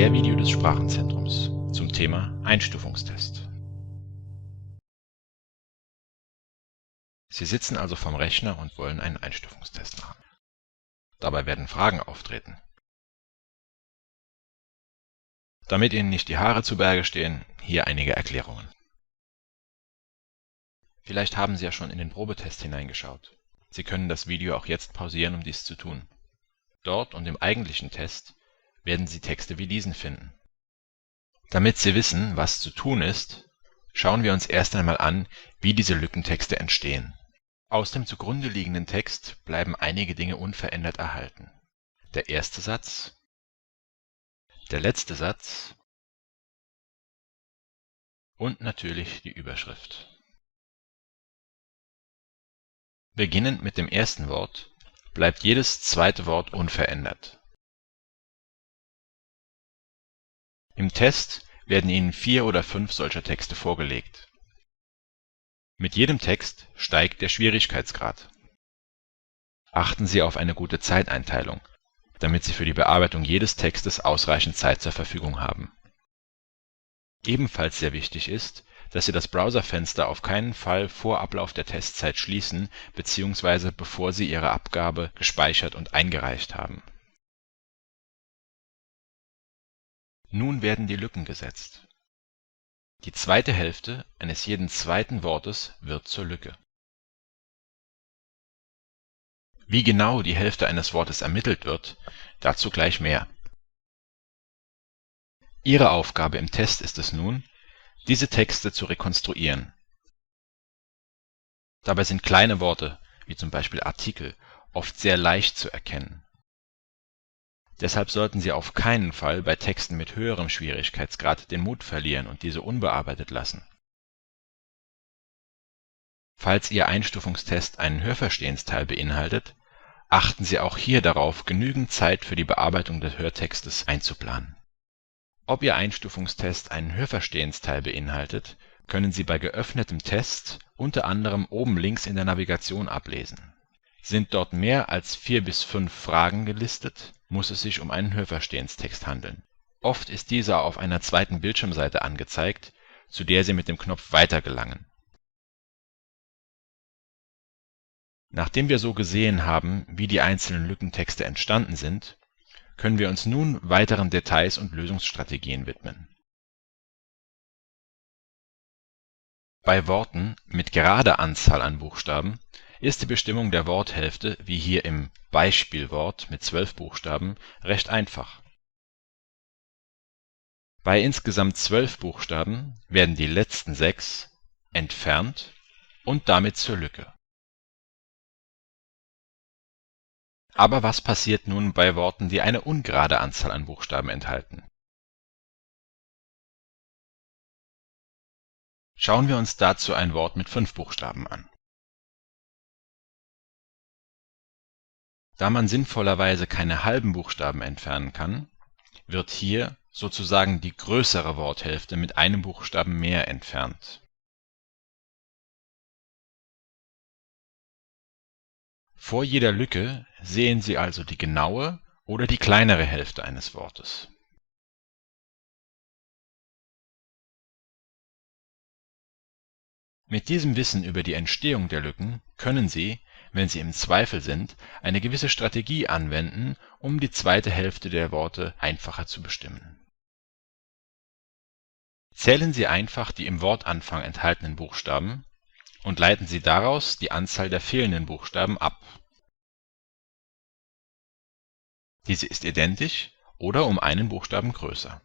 Erklärvideo des Sprachenzentrums zum Thema Einstufungstest. Sie sitzen also vorm Rechner und wollen einen Einstufungstest machen. Dabei werden Fragen auftreten. Damit Ihnen nicht die Haare zu Berge stehen, hier einige Erklärungen. Vielleicht haben Sie ja schon in den Probetest hineingeschaut. Sie können das Video auch jetzt pausieren, um dies zu tun. Dort und im eigentlichen Test werden Sie Texte wie diesen finden. Damit Sie wissen, was zu tun ist, schauen wir uns erst einmal an, wie diese Lückentexte entstehen. Aus dem zugrunde liegenden Text bleiben einige Dinge unverändert erhalten. Der erste Satz, der letzte Satz und natürlich die Überschrift. Beginnend mit dem ersten Wort bleibt jedes zweite Wort unverändert. Im Test werden Ihnen 4 oder 5 solcher Texte vorgelegt. Mit jedem Text steigt der Schwierigkeitsgrad. Achten Sie auf eine gute Zeiteinteilung, damit Sie für die Bearbeitung jedes Textes ausreichend Zeit zur Verfügung haben. Ebenfalls sehr wichtig ist, dass Sie das Browserfenster auf keinen Fall vor Ablauf der Testzeit schließen bzw. bevor Sie Ihre Abgabe gespeichert und eingereicht haben. Nun werden die Lücken gesetzt. Die zweite Hälfte eines jeden zweiten Wortes wird zur Lücke. Wie genau die Hälfte eines Wortes ermittelt wird, dazu gleich mehr. Ihre Aufgabe im Test ist es nun, diese Texte zu rekonstruieren. Dabei sind kleine Worte, wie zum Beispiel Artikel, oft sehr leicht zu erkennen. Deshalb sollten Sie auf keinen Fall bei Texten mit höherem Schwierigkeitsgrad den Mut verlieren und diese unbearbeitet lassen. Falls Ihr Einstufungstest einen Hörverstehensteil beinhaltet, achten Sie auch hier darauf, genügend Zeit für die Bearbeitung des Hörtextes einzuplanen. Ob Ihr Einstufungstest einen Hörverstehensteil beinhaltet, können Sie bei geöffnetem Test unter anderem oben links in der Navigation ablesen. Sind dort mehr als 4 bis 5 Fragen gelistet, muss es sich um einen Hörverstehenstext handeln. Oft ist dieser auf einer zweiten Bildschirmseite angezeigt, zu der Sie mit dem Knopf Weiter gelangen. Nachdem wir so gesehen haben, wie die einzelnen Lückentexte entstanden sind, können wir uns nun weiteren Details und Lösungsstrategien widmen. Bei Worten mit gerader Anzahl an Buchstaben ist die Bestimmung der Worthälfte, wie hier im Beispielwort mit 12 Buchstaben, recht einfach. Bei insgesamt 12 Buchstaben werden die letzten 6 entfernt und damit zur Lücke. Aber was passiert nun bei Worten, die eine ungerade Anzahl an Buchstaben enthalten? Schauen wir uns dazu ein Wort mit 5 Buchstaben an. Da man sinnvollerweise keine halben Buchstaben entfernen kann, wird hier sozusagen die größere Worthälfte mit einem Buchstaben mehr entfernt. Vor jeder Lücke sehen Sie also die genaue oder die kleinere Hälfte eines Wortes. Mit diesem Wissen über die Entstehung der Lücken können Sie, wenn Sie im Zweifel sind, eine gewisse Strategie anwenden, um die zweite Hälfte der Worte einfacher zu bestimmen. Zählen Sie einfach die im Wortanfang enthaltenen Buchstaben und leiten Sie daraus die Anzahl der fehlenden Buchstaben ab. Diese ist identisch oder um einen Buchstaben größer.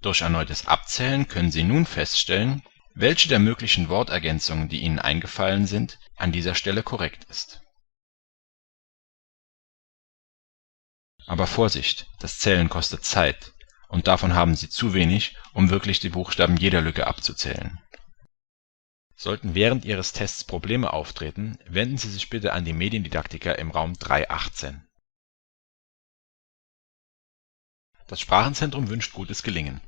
Durch erneutes Abzählen können Sie nun feststellen, welche der möglichen Wortergänzungen, die Ihnen eingefallen sind, an dieser Stelle korrekt ist. Aber Vorsicht, das Zählen kostet Zeit und davon haben Sie zu wenig, um wirklich die Buchstaben jeder Lücke abzuzählen. Sollten während Ihres Tests Probleme auftreten, wenden Sie sich bitte an die Mediendidaktiker im Raum 318. Das Sprachenzentrum wünscht gutes Gelingen.